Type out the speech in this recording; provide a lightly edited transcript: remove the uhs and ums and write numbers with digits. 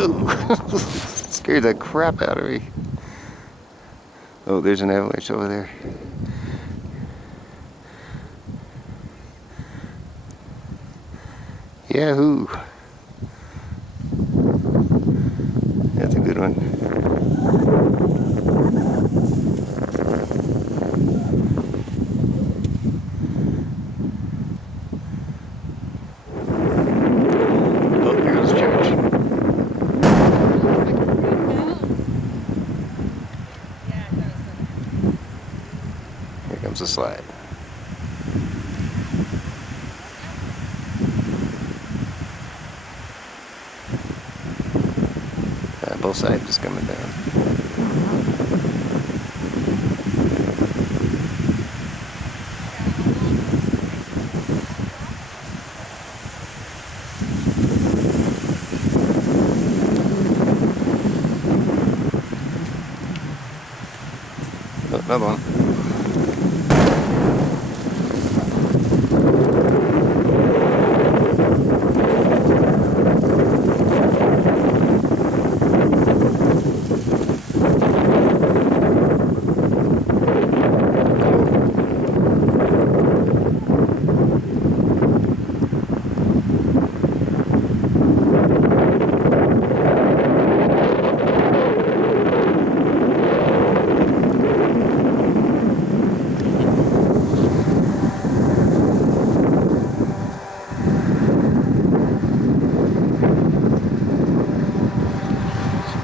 Oh, scared the crap out of me. Oh, there's an avalanche over there. Yahoo! That's a good one. Oh, there goes the church. Here comes the slide. Both sides is coming down. Oh, another one.